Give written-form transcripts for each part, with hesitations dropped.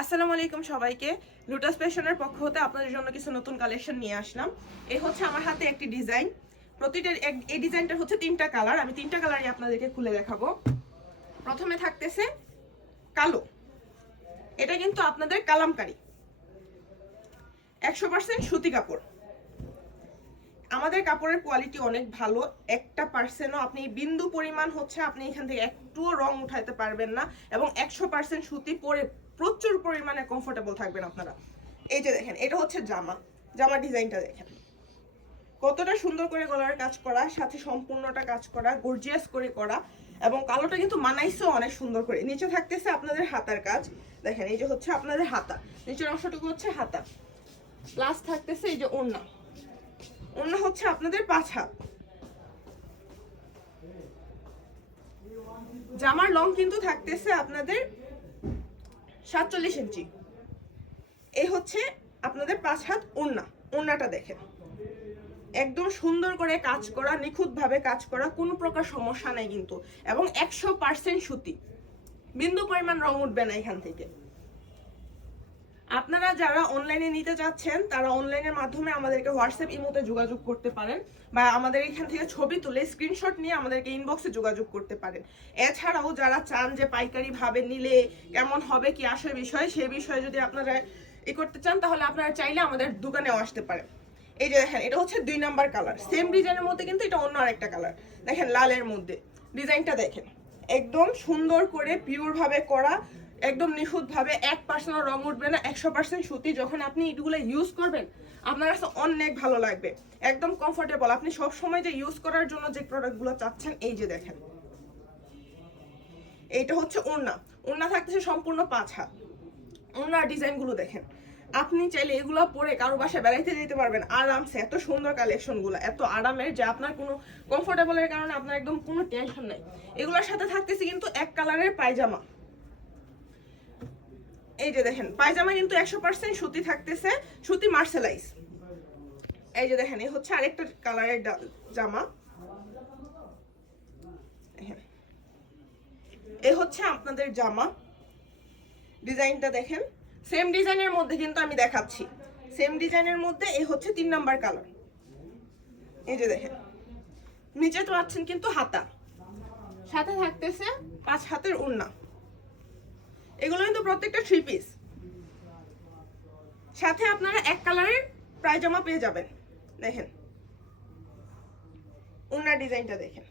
আসসালামু আলাইকুম সবাইকে। লোটাস ফ্যাশনের পক্ষ হতে আপনাদের জন্য কিছু নতুন কালেকশন নিয়ে আসলাম। এই হচ্ছে আমার হাতে একটি ডিজাইন। প্রতিটা এই ডিজাইনটা হচ্ছে 3টা কালার। আমি 3টা কালারই আপনাদেরকে খুলে দেখাবো। প্রথমে থাকতেছে কালো। এটা কিন্তু আপনাদের কালামকারী, 100% সুতি কাপড়। আমাদের কাপড়ের কোয়ালিটি অনেক ভালো, 1% আপনি বিন্দু পরিমাণ হচ্ছে আপনি এখান থেকে একটুও রং উঠাইতে পারবেন না, এবং 100% সুতি পরে প্রচুর পরিমাণে কমফোর্টেবল থাকবেন আপনারা। এই যে দেখেন, এটা হচ্ছে জামা ডিজাইনটা দেখেন কতটা সুন্দর করে গলার কাজ করা, সাথে সম্পূর্ণটা কাজ করা, গর্জিয়াস করে করা, এবং কালোটা কিন্তু মানাইছেও অনেক সুন্দর করে। নিচে থাকতেছে আপনাদের হাতার কাজ, দেখেন এই যে হচ্ছে আপনাদের হাতা, নিচের অংশটুকু হচ্ছে হাতা, প্লাস থাকতেছে এই যে ওড়না হচ্ছে আপনাদের 5 হাত। জামার লং কিন্তু থাকতেছে আপনাদের 47 ইঞ্চি। এই হচ্ছে আপনাদের 5 হাত ওড়নাটা দেখেন একদম সুন্দর করে কাজ করা, নিখুঁতভাবে কাজ করা, কোনো প্রকার সমস্যা নাই কিন্তু, এবং 100% সুতি, বিন্দু পরিমাণ রং উঠবে না এখান থেকে। আপনারা যারা অনলাইনে নিতে চাচ্ছেন তারা অনলাইনের মাধ্যমে আমাদেরকে হোয়াটসঅ্যাপ ইমোতে যোগাযোগ করতে পারেন, বা আমাদের এখান থেকে ছবি তুলে স্ক্রিনশট নিয়ে আমাদেরকে ইনবক্সে যোগাযোগ করতে পারেন। এছাড়াও যারা চান যে পাইকারি ভাবে নিলে কেমন হবে কি আসে বিষয়, সেই বিষয়ে যদি আপনারা করতে চান তাহলে আপনারা চাইলে আমাদের দোকানেও আসতে পারেন। এই যে দেখেন, এটা হচ্ছে 2 নাম্বার কালার, সেম ডিজাইনের মধ্যে কিন্তু এটা অন্য আরেকটা কালার। দেখেন লালের মধ্যে ডিজাইনটা দেখেন একদম সুন্দর করে পিওর ভাবে করা, একদম নিখুঁত ভাবে, 1% রং উঠবে না, 100% সুতি। যখন আপনি এগুলো ইউজ করবেন আপনার কাছে অনেক ভালো লাগবে, একদম কমফোর্টেবল। আপনি সব সময় যে ইউজ করার জন্য যে প্রোডাক্টগুলো চাচ্ছেন, এই যে দেখেন এইটা হচ্ছে ওড়না থাকতেছে সম্পূর্ণ 5 হাত। ওড়নার ডিজাইনগুলো দেখেন, আপনি চাইলে এগুলো পরে কারো বাসায় বেড়াইতে যেতে পারবেন আরামসে। এত সুন্দর কালেকশনগুলো, এত আরামের যে আপনার কোনো কমফোর্টেবলের কারণে আপনার একদম কোনো টেনশন নাই। এগুলোর সাথে থাকতেছে কিন্তু এক কালারের পায়জামা। এই যে দেখেন পায়জামা কিন্তু 100% সুতি থাকতেছে, সুতি মার্সেলাইজ। এই যে দেখেন এই হচ্ছে আরেকটা কালারের জামা, এই হচ্ছে আপনাদের জামা ডিজাইনটা দেখেন। সেম ডিজাইনের মধ্যে কিন্তু আমি দেখাচ্ছি, সেম ডিজাইনের মধ্যে এই হচ্ছে 3 নাম্বার কালার। এই যে দেখেন নিচে তো পাচ্ছেন কিন্তু হাতা, সাথে থাকতেছে 5 হাতের ওড়না। এগুলো কিন্তু প্রত্যেকটা 3 পিস, সাথে আপনারা এক কালারের পায়জামা পেয়ে যাবেন। দেখেন ওড়নার ডিজাইনটা দেখেন,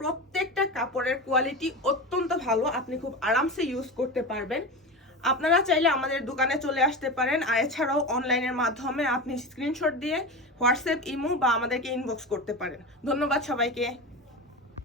প্রত্যেকটা কাপড়ের কোয়ালিটি অত্যন্ত ভালো, আপনি খুব আরামসে ইউজ করতে পারবেন। আপনারা চাইলে আমাদের দোকানে চলে আসতে পারেন, আর এছাড়াও অনলাইনের মাধ্যমে আপনি স্ক্রিনশট দিয়ে হোয়াটসঅ্যাপ ইমো বা আমাদেরকে ইনবক্স করতে পারেন। ধন্যবাদ সবাইকে।